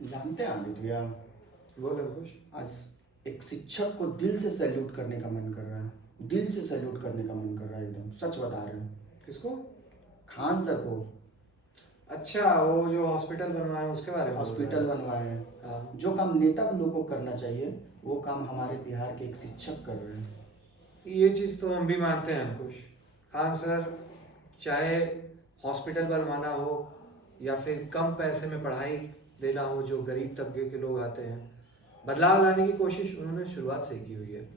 जानते हैं आदित्य भैया, बोल अंकुश। आज एक शिक्षक को दिल से सैल्यूट करने का मन कर रहा है। दिल से सैल्यूट करने का मन कर रहा है, एकदम सच बता रहे हैं। किसको? खान सर को। अच्छा, वो जो हॉस्पिटल बनवाए हैं उसके बारे में बोल रहा हॉस्पिटल है। बनवाए हैं। हाँ, जो काम नेता लोग को करना चाहिए वो काम हमारे बिहार के एक शिक्षक कर रहे हैं। ये चीज़ तो हम भी मानते हैं अंकुश। खान सर चाहे हॉस्पिटल बनवाना हो या फिर कम पैसे में पढ़ाई देना हो जो गरीब तबके के लोग आते हैं, बदलाव लाने की कोशिश उन्होंने शुरुआत से ही की हुई है।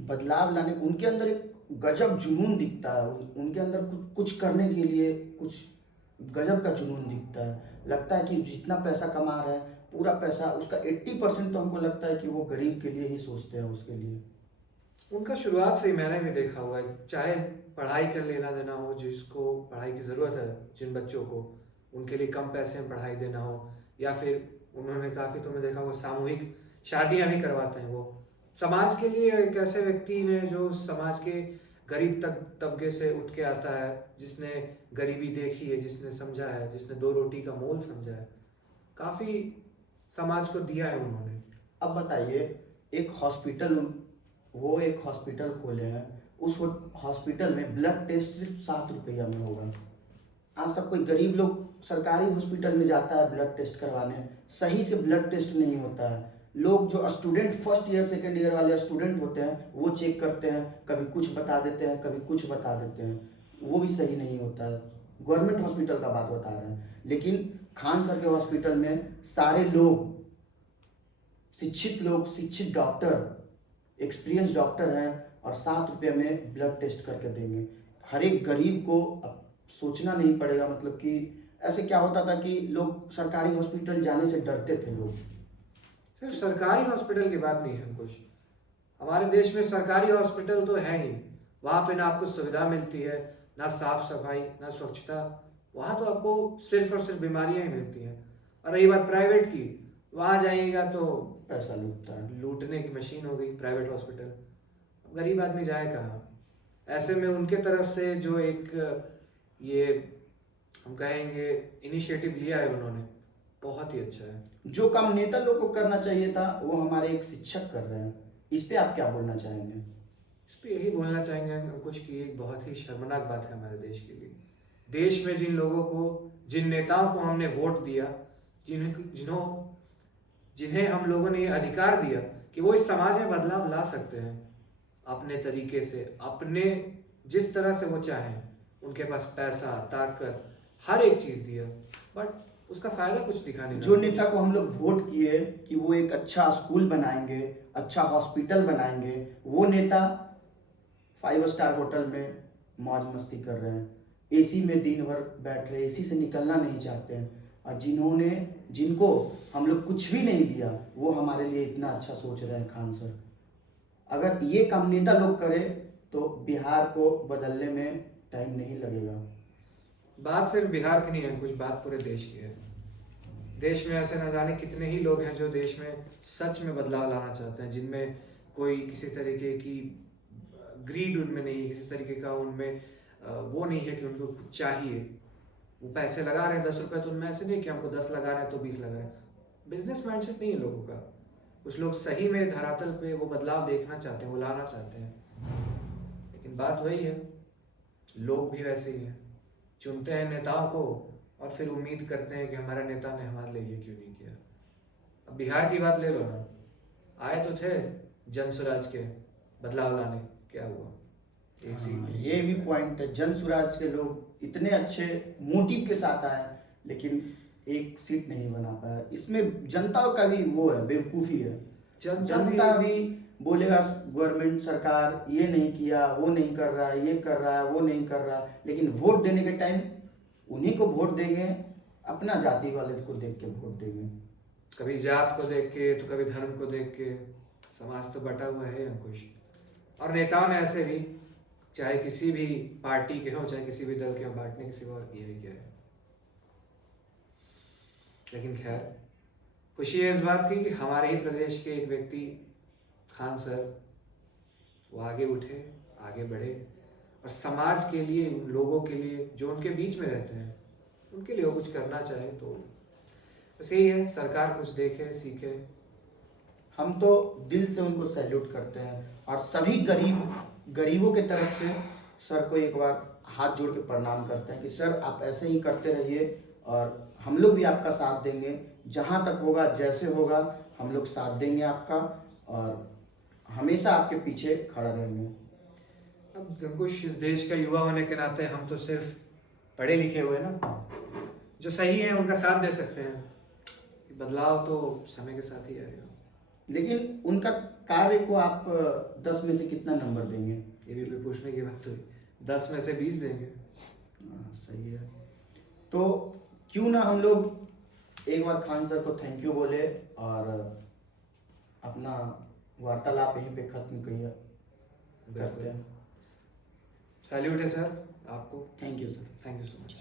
बदलाव लाने उनके अंदर एक गजब जुनून दिखता है। उनके अंदर कुछ करने के लिए कुछ गजब का जुनून दिखता है। लगता है कि जितना पैसा कमा रहे हैं पूरा पैसा उसका 80% तो हमको लगता है कि वो गरीब के लिए ही सोचते हैं, उसके लिए। उनका शुरुआत से ही मैंने भी देखा हुआ है, चाहे पढ़ाई कर लेना देना हो, जिसको पढ़ाई की ज़रूरत है, जिन बच्चों को, उनके लिए कम पैसे में पढ़ाई देना हो, या फिर उन्होंने काफ़ी, तुमने देखा वो सामूहिक शादियां भी करवाते हैं। वो समाज के लिए एक ऐसे व्यक्ति ने जो समाज के गरीब तबके से उठ के आता है, जिसने गरीबी देखी है, जिसने समझा है, जिसने दो रोटी का मोल समझा है, काफ़ी समाज को दिया है उन्होंने। अब बताइए, एक हॉस्पिटल, वो एक हॉस्पिटल खोले हैं। उस हॉस्पिटल में ब्लड टेस्ट सिर्फ 7 रुपया में होगा। आज तक कोई गरीब लोग सरकारी हॉस्पिटल में जाता है ब्लड टेस्ट करवाने, सही से ब्लड टेस्ट नहीं होता है। लोग जो student first year second year वाले स्टूडेंट होते हैं वो चेक करते हैं, कभी कुछ बता देते हैं, कभी कुछ बता देते हैं, वो भी सही नहीं होता है। गवर्नमेंट हॉस्पिटल का बात बता रहे हैं, लेकिन खान सर के हॉस्पिटल में सारे लोग, शिक्षित लोग, शिक्षित डॉक्टर, एक्सपीरियंस डॉक्टर हैं और 7 रुपये में ब्लड टेस्ट करके देंगे। हर एक गरीब को अब सोचना नहीं पड़ेगा। मतलब कि ऐसे क्या होता था कि लोग सरकारी हॉस्पिटल जाने से डरते थे लोग। सिर्फ सरकारी हॉस्पिटल की बात नहीं है कुछ, हमारे देश में सरकारी हॉस्पिटल तो है ही, वहाँ पे ना आपको सुविधा मिलती है, ना साफ सफाई, ना स्वच्छता। वहाँ तो आपको सिर्फ और सिर्फ बीमारियाँ ही मिलती हैं। और रही बात प्राइवेट की, वहाँ जाइएगा तो पैसा लूटता है। लूटने की मशीन हो गई प्राइवेट हॉस्पिटल। अब गरीब आदमी जाए कहाँ? ऐसे में उनके तरफ से जो एक ये हम कहेंगे इनिशिएटिव लिया है उन्होंने, बहुत ही अच्छा है। जो काम नेता लोग को करना चाहिए था वो हमारे एक शिक्षक कर रहे हैं। इस पे आप क्या बोलना चाहेंगे? इस पर यही बोलना चाहेंगे कुछ कि एक बहुत ही शर्मनाक बात है हमारे देश के लिए। देश में जिन लोगों को, जिन नेताओं को हमने वोट दिया, जिन्हें हम लोगों ने ये अधिकार दिया कि वो इस समाज में बदलाव ला सकते हैं अपने तरीके से, अपने जिस तरह से वो चाहें, उनके पास पैसा, ताकत, हर एक चीज़ दिया, बट उसका फायदा कुछ दिखा नहीं। जो नेता को हम लोग वोट किए कि वो एक अच्छा स्कूल बनाएंगे, अच्छा हॉस्पिटल बनाएंगे, वो नेता 5 स्टार होटल में मौज मस्ती कर रहे हैं, एसी में दिन भर बैठ रहे, एसी से निकलना नहीं चाहते हैं। और जिनको हम लोग कुछ भी नहीं दिया वो हमारे लिए इतना अच्छा सोच रहे हैं खान सर। अगर ये काम नेता लोग करे तो बिहार को बदलने में टाइम नहीं लगेगा। बात सिर्फ बिहार की नहीं है, कुछ बात पूरे देश की है। देश में ऐसे न जाने कितने ही लोग हैं जो देश में सच में बदलाव लाना चाहते हैं, जिनमें कोई किसी तरीके की ग्रीड उनमें नहीं है, किसी तरीके का उनमें वो नहीं है कि उनको कुछ चाहिए। वो पैसे लगा रहे हैं 10 रुपए, तो उनमें ऐसे नहीं कि हमको 10 लगा रहे हैं तो 20 लगा रहे हैं। बिजनेस माइंडसेट नहीं है लोगों का। कुछ लोग सही में धरातल पे वो बदलाव देखना चाहते हैं, वो लाना चाहते हैं। लेकिन बात वही है, लोग भी वैसे ही हैं, चुनते हैं नेताओं को और फिर उम्मीद करते हैं कि हमारे नेता ने हमारे लिए ये क्यों नहीं किया। अब बिहार की बात ले लो ना, आए तो थे जन स्वराज के बदलाव लाने, क्या हुआ? एक सीट ये भी पॉइंट है। जन स्वराज के लोग इतने अच्छे मोटिव के साथ आए लेकिन एक सीट नहीं बना पाया। इसमें जनता का भी वो है, बेवकूफ़ी है। जनता भी बोलेगा गवर्नमेंट सरकार ये नहीं किया, वो नहीं कर रहा है, ये कर रहा है, वो नहीं कर रहा, लेकिन वोट देने के टाइम उन्हीं को वोट देंगे, अपना जाति वाले को देख के वोट देंगे। कभी जात को देख के तो कभी धर्म को देख के। समाज तो बटा हुआ है अंकुश। और नेताओं ने ऐसे भी, चाहे किसी भी पार्टी के हो, चाहे किसी भी दल के हो, बांटने के सिवा यही किया है। लेकिन खैर, खुशी है इस बात की कि हमारे ही प्रदेश के एक व्यक्ति खान सर, वो आगे उठे, आगे बढ़े और समाज के लिए, उन लोगों के लिए जो उनके बीच में रहते हैं, उनके लिए वो कुछ करना चाहे तो बस यही है, सरकार कुछ देखे सीखे। हम तो दिल से उनको सैल्यूट करते हैं और सभी गरीबों के तरफ से सर को एक बार हाथ जोड़ के प्रणाम करते हैं कि सर आप ऐसे ही करते रहिए और हम लोग भी आपका साथ देंगे, जहाँ तक होगा जैसे होगा हम लोग साथ देंगे आपका और हमेशा आपके पीछे खड़ा रहेंगे। अब अंकुश, इस देश का युवा होने के नाते हम तो सिर्फ पढ़े लिखे हुए ना, जो सही है उनका साथ दे सकते हैं। बदलाव तो समय के साथ ही आएगा। लेकिन उनका कार्य को आप 10 में से कितना नंबर देंगे? ये भी कोई पूछने की बात हुई? 10 में से 20 देंगे। सही है। तो क्यों ना हम लोग एक बार खान सर को थैंक यू बोले और अपना वार्तालाप यहीं पे खत्म करते हैं। सैल्यूट है सर आपको। Thank you sir. Thank you so much.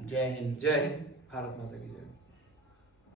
जय हिंद। जय हिंद। भारत माता की जय।